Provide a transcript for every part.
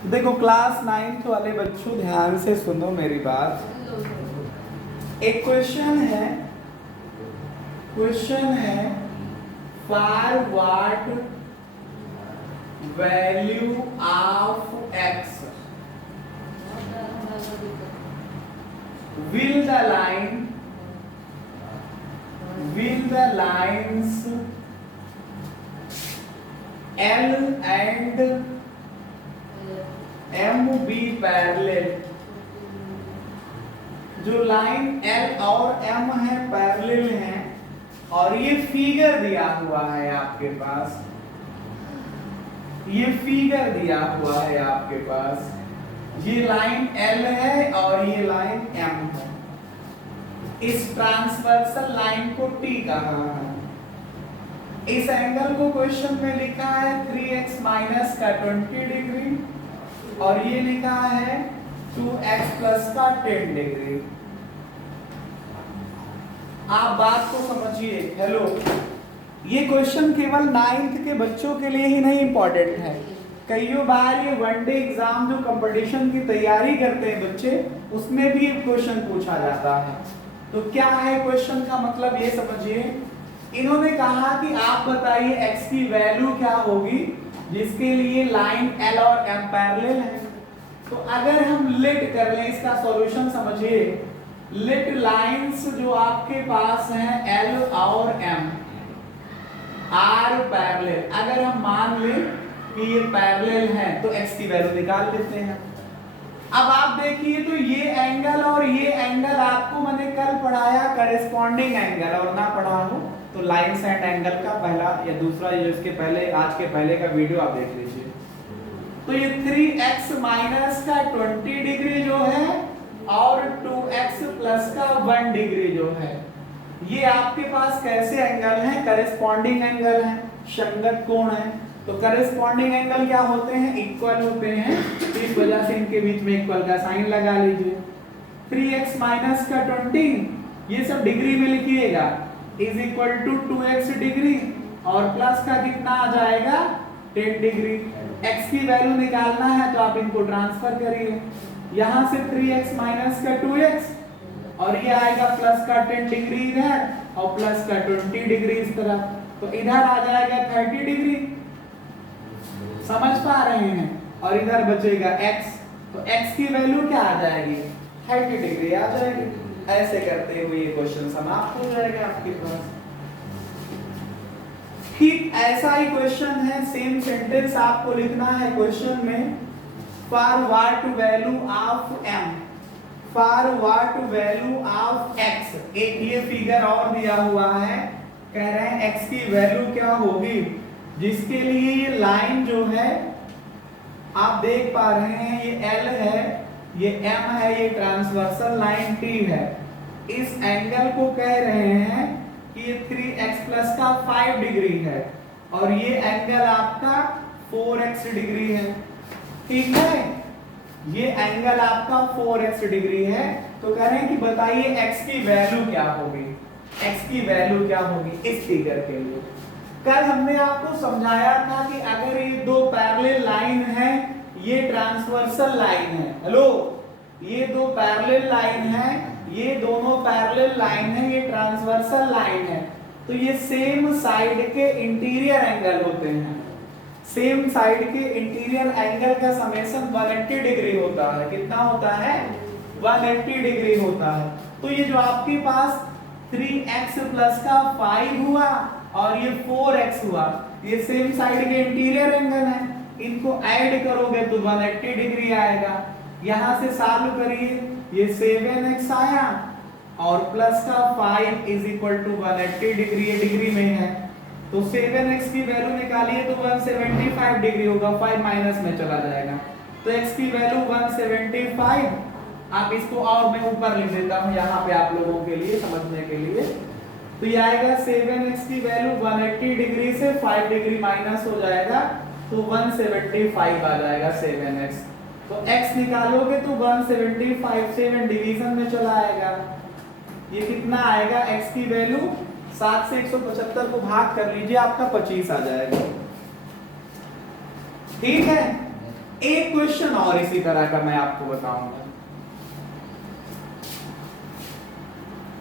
देखो class 9th वाले बच्चों ध्यान से सुनो मेरी बात। एक क्वेश्चन है for what value of x will the lines L and M be parallel। जो लाइन L और M है पैरेलल हैं और ये फिगर दिया हुआ है आपके पास, ये फिगर दिया हुआ है आपके पास, ये लाइन L है और ये लाइन M है। इस ट्रांसवर्सल लाइन को T कहा है। इस एंगल को क्वेश्चन में लिखा है 3x माइनस का 20 डिग्री और ये लिखा है 2x प्लस का 10 डिग्री। आप बात को समझिए। हेलो, ये क्वेश्चन केवल 9th के बच्चों के लिए ही नहीं इंपॉर्टेंट है, कईयों बार ये वनडे एग्जाम जो कंपटीशन की तैयारी करते हैं बच्चे, उसमें भी क्वेश्चन पूछा जाता है। तो क्या है क्वेश्चन का मतलब, ये समझिए। इन्होंने कहा कि आप बताइए x की वैल्यू क्या होगी जिसके लिए लाइन L और M पैरेलल है। तो अगर हम लेट कर लें इसका सॉल्यूशन, समझिए। लेट लाइंस जो आपके पास हैं L और M आर पैरेलल, अगर हम मान लें कि ये पैरेलल है तो x की वैल्यू निकाल लेते हैं। अब आप देखिए तो ये एंगल और ये एंगल आपको मैंने कल पढ़ाया करेस्पॉन्डिंग एंगल, और ना पढ़ा हो तो लाइंस एंड एंगल का पहला या दूसरा जो इसके पहले आज के पहले का वीडियो आप देख लीजिए। तो ये 3x माइनस का 20 डिग्री जो है और 2x प्लस का 1 डिग्री जो है, ये आपके पास कैसे एंगल हैं? करेस्पॉन्डिंग एंगल हैं, संगत कोण है। तो करेस्पॉन्डिंग एंगल क्या होते हैं? इक्वल होते हैं। तो इस वजह से इनके बीच में इक्वल का साइन लगा लीजिए। 3x माइनस का 20 ये सब डिग्री में लिखिएगा is equal to 2x degree और प्लस का कितना आ जाएगा 10 डिग्री। x की वैल्यू निकालना है तो आप इनको ट्रांसफर करिए, यहां से 3x माइनस का 2x और ये आएगा प्लस का 10 डिग्री इधर और प्लस का 20 डिग्री इस तरफ, तो इधर आ जाएगा 30 डिग्री। समझ पा रहे हैं? और इधर बचेगा x, तो x की वैल्यू क्या आ जाएगी? 30 डिग्री आ जाएगी। ऐसे करते हुए ये क्वेश्चन समाप्त हो जाएगा आपके पास। ठीक ऐसा ही क्वेश्चन है, सेम सेंटेंस आपको लिखना है क्वेश्चन में। For what value of m, for what value of x, एक ये फिगर और दिया हुआ है, कह रहे हैं x की वैल्यू क्या होगी जिसके लिए ये लाइन जो है आप देख पा रहे हैं, ये L है, ये M है, ये ट्रांसवर्सल लाइन T है। इस एंगल को कह रहे हैं कि ये 3x प्लस का 5 डिग्री है और ये एंगल आपका 4x डिग्री है। ठीक है, ये एंगल आपका 4x डिग्री है। तो कह रहे हैं कि बताइए x की वैल्यू क्या होगी, x की वैल्यू क्या होगी इस फिगर के लिए। कल हमने आपको समझाया था कि अगर ये दो पैरेलल लाइन है, ये ट्रांसवर्सल लाइन है। हेलो, ये दो पैरेलल लाइन है, ये दोनों पैरेलल लाइन है, ये ट्रांसवर्सल लाइन है, तो ये सेम साइड के इंटीरियर एंगल होते हैं। सेम साइड के इंटीरियर एंगल का समेशन 180 डिग्री होता है। कितना होता है? 180 डिग्री होता है। तो ये जो आपके पास 3x प्लस का 5 हुआ और ये 4x हुआ, ये सेम साइड के इंटीरियर एंगल है, इनको ऐड करोगे तो 180 डिग्री आएगा। यहां से सॉल्व करिए, ये 7x आया और प्लस का 5 इज इक्वल टू 180 डिग्री, ये डिग्री में है। तो 7x की वैल्यू निकालिए तो 175 डिग्री होगा, 5 माइनस में चला जाएगा, तो x की वैल्यू 175। आप इसको और मैं ऊपर लिख देता हूं यहाँ पे आप लोगों के लिए समझने के लिए। तो ये आएगा 7x की वैल्यू 180 डिग्री से 5 डिग्री माइनस हो जाएगा तो 175 आ जाएगा 7x। तो x निकालोगे तो 175 7 डिवीजन में चला आएगा। ये कितना आएगा? x की वैल्यू 7 से 175 को भाग कर लीजिए, आपका 25 आ जाएगा। ठीक है, एक क्वेश्चन और इसी तरह का मैं आपको बताऊंगा,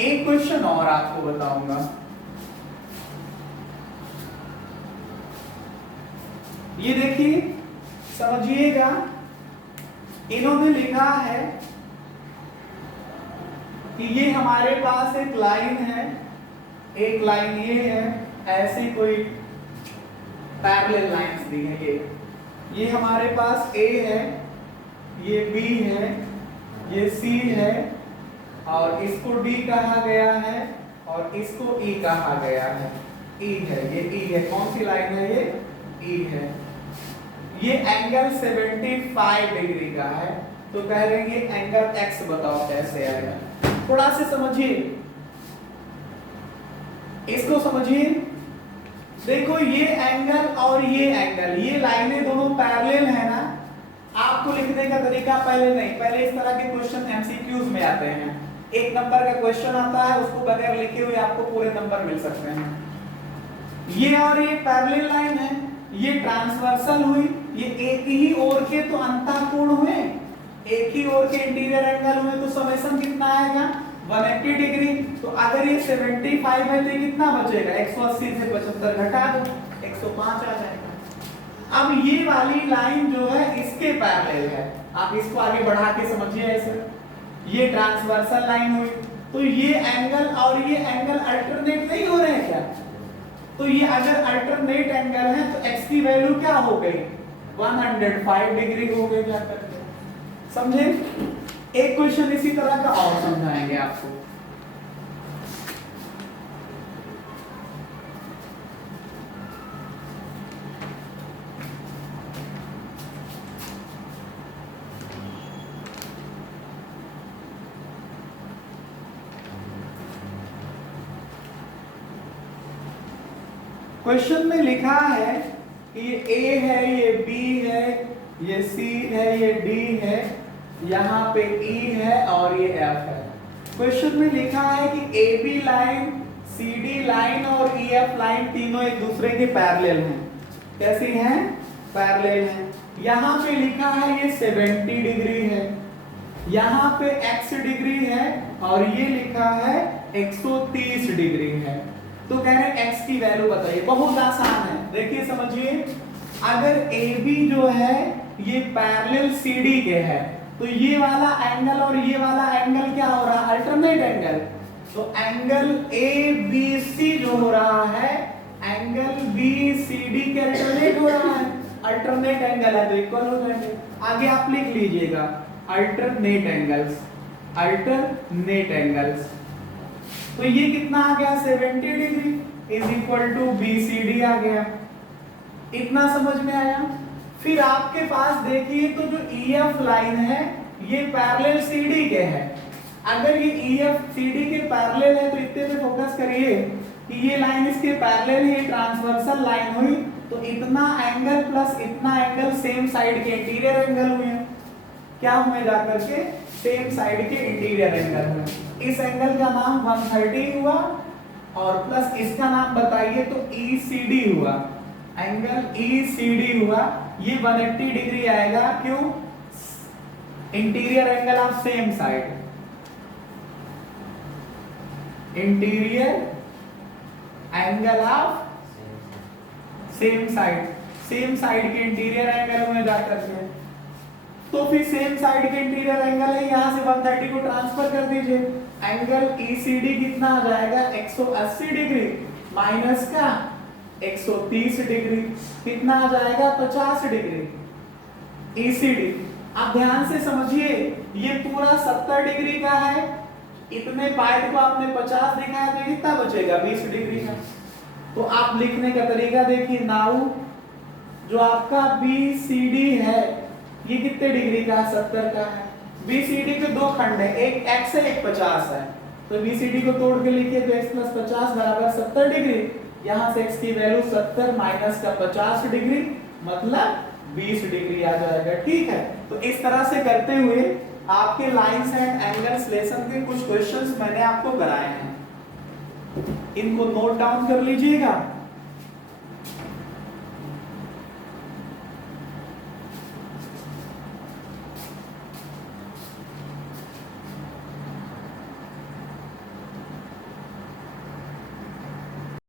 एक क्वेश्चन और आपको बताऊंगा। ये देखिए, समझिएगा, इन्होंने लिखा है कि ये हमारे पास एक लाइन है, एक लाइन ये है, ऐसी कोई पैरेलल लाइंस दी है। ये हमारे पास A है, ये B है, ये C है, और इसको D कहा गया है और इसको E कहा गया है। E है, ये E है। कौन सी लाइन है ये? E है। ये एंगल 75 डिग्री का है, तो कह रहे हैं ये एंगल X बताओ कैसे आएगा। थोड़ा से समझिए, इसको समझिए। देखो ये एंगल और ये एंगल, ये लाइनें दोनों पैरेलल है ना। आपको लिखने का तरीका पहले नहीं, पहले इस तरह के क्वेश्चन एमसीक्यूज में आते हैं। एक नंबर का क्वेश्चन आता है, उसको बगैर लिखे हुए आपको पूरे नंबर मिल सकते हैं। ये और ये पैरेलल लाइन है, ये ट्रांसवर्सल हुई, ये एक ही ओर के तो अंतःकोण हुए, एक ही ओर के इंटीरियर एंगल हुए, तो समेशन कितना आएगा? 180 डिग्री। तो अगर ये 75 है तो कितना बचेगा? 180 से 75 घटा दो, 105 आ जाएगा। अब ये वाली लाइन जो है इसके पैरेलल है, आप इसको आगे बढ़ा के समझिए ऐसे। ये ट्रांसवर्सल लाइन हुई, तो ये एंगल और ये एंगल अल्टरनेट नहीं हो रहे हैं क्या? तो ये अगर अल्टरनेट एंगल है तो x की वैल्यू क्या हो गई? 105 डिग्री हो गई जाकर के। समझे? एक क्वेश्चन इसी तरह का और समझाएंगे आपको। क्वेश्चन में लिखा है कि ये A है, ये B है, ये C है, ये D है, यहाँ पे E है और ये F है। क्वेश्चन में लिखा है कि AB लाइन, CD लाइन और EF लाइन तीनों एक दूसरे के पैरेलल हैं। कैसी हैं? पैरेलल हैं। यहाँ पे लिखा है ये 70 डिग्री है, यहाँ पे x डिग्री है और ये लिखा है 130 डिग्री है। तो कह रहे हैं x की वैल्यू बताइए। बहुत आसान है, देखिए समझिए। अगर AB जो है ये पैरेलल CD के है, तो ये वाला एंगल और ये वाला एंगल क्या हो रहा है? Alternate angle. तो एंगल ABC जो हो रहा है, एंगल BCD के अल्टरनेट हो रहा है। अल्टरनेट एंगल है तो इक्वल हो जाएंगे। आगे आप लिख लीजिएगा अल्टरनेट एंगल्स, अल्टरनेट एंगल्स। तो ये कितना आ गया? 70 degree is equal to BCD आ गया। इतना समझ में आया? फिर आपके पास देखिए तो जो EF लाइन है ये पैरेलल CD के है। अगर ये EF CD के पैरेलल है तो इतने पे फोकस करिए कि ये लाइन इसके पैरेलल है, ये ट्रांसवर्सल लाइन हुई, तो इतना एंगल प्लस इतना एंगल सेम साइड के इंटीरियर एंगल हुए। क्या हुए जाकर के? सेम साइड के इंटीरियर एंगल हुए। इस एंगल का नाम 130 हुआ और प्लस इसका नाम बताइए तो ECD हुआ। एंगल ECD हुआ, ये 180 डिग्री आएगा। क्यों? Interior angle of same side, interior angle of same side, same side के इंटीरियर एंगल में जाकर के। तो फिर सेम साइड के इंटीरियर एंगल है, यहां से 130 को ट्रांसफर कर दीजिए। एंगल ECD कितना आ जाएगा? 180 डिग्री माइनस का 130 डिग्री, कितना आ जाएगा? 50 डिग्री। ECD आप ध्यान से समझिए, ये पूरा 70 डिग्री का है, इतने पार्ट को आपने 50 दिखाया तो कितना बचेगा? 20 डिग्री का। तो आप लिखने का तरीका देखिए। नाउ जो आपका BCD है ये कितने डिग्री का? 70 का है। BCD के दो खंड है, एक x है एक 50 है, तो BCD को तोड़ के लिखिए तो x + 50 बराबर 70 डिग्री। यहाँ से x की वैल्यू 70 माइनस का 50 डिग्री मतलब 20 डिग्री आ जाएगा। ठीक है, तो इस तरह से करते हुए आपके लाइंस एंड एंगल्स लेसन के कुछ क्वेश्चंस मैंने आपको कराए हैं, इनको नोट डाउन कर लीजिएगा।